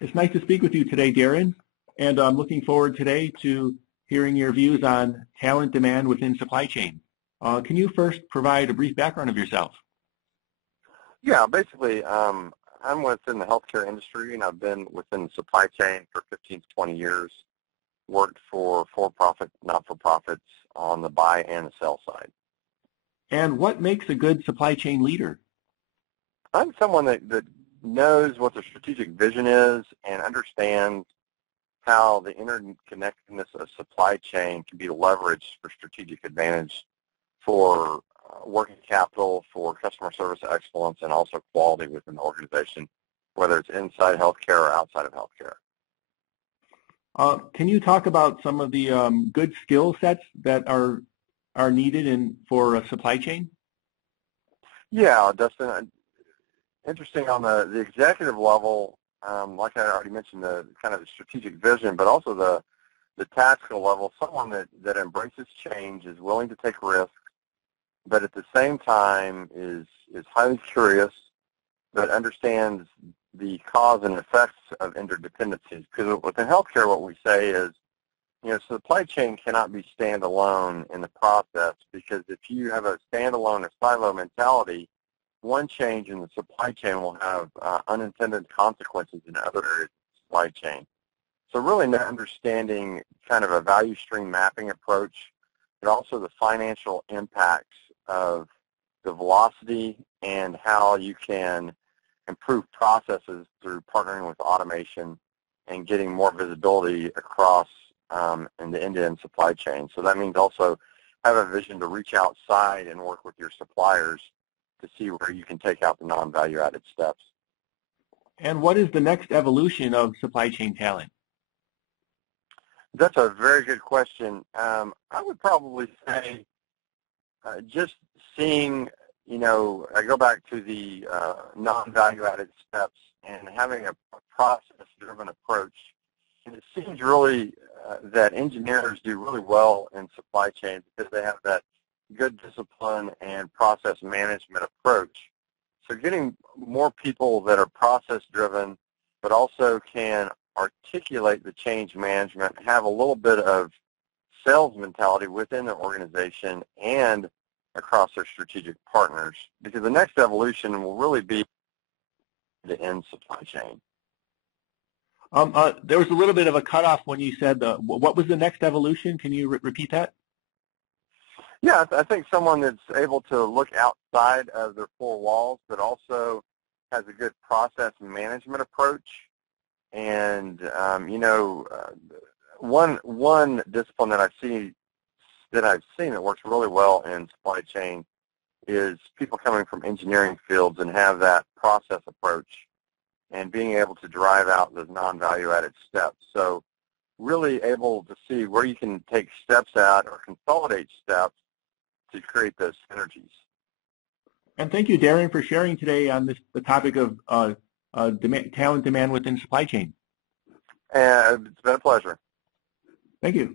It's nice to speak with you today, Daron, and I'm looking forward today to hearing your views on talent demand within supply chain. Can you first provide a brief background of yourself? Yeah, basically, I'm within the healthcare industry, and I've been within the supply chain for 15 to 20 years, worked for-profit, not-for-profits on the buy and the sell side. And what makes a good supply chain leader? I'm someone that knows what the strategic vision is and understands how the interconnectedness of supply chain can be leveraged for strategic advantage for working capital, for customer service excellence, and also quality within the organization, whether it's inside healthcare or outside of healthcare. Can you talk about some of the good skill sets that are needed for a supply chain? Yeah, Dustin. Interesting on the executive level, like I already mentioned, the kind of the strategic vision, but also the tactical level, someone that embraces change, is willing to take risks, but at the same time is highly curious, but understands the cause and effects of interdependencies. Because within healthcare, what we say is, supply chain cannot be standalone in the process, because if you have a standalone or silo mentality, one change in the supply chain will have unintended consequences in other areas of the supply chain. So really understanding kind of a value stream mapping approach, but also the financial impacts of the velocity and how you can improve processes through partnering with automation and getting more visibility across in the end-to-end supply chain. So that means also have a vision to reach outside and work with your suppliers to see where you can take out the non-value added steps. And what is the next evolution of supply chain talent? That's a very good question. I would probably say just seeing, I go back to the non-value added steps and having a process-driven approach. And it seems really that engineers do really well in supply chain because they have that good discipline and process management approach. So getting more people that are process-driven, but also can articulate the change management, have a little bit of sales mentality within their organization and across their strategic partners, because the next evolution will really be the end supply chain. There was a little bit of a cutoff when you said, what was the next evolution? Can you repeat that? Yeah, I think someone that's able to look outside of their four walls, but also has a good process management approach. And, one discipline that I've seen that works really well in supply chain is people coming from engineering fields and have that process approach and being able to drive out those non-value added steps. So really able to see where you can take steps out or consolidate steps to create those synergies. And thank you, Daron, for sharing today on the topic of talent demand within supply chain. And it's been a pleasure. Thank you.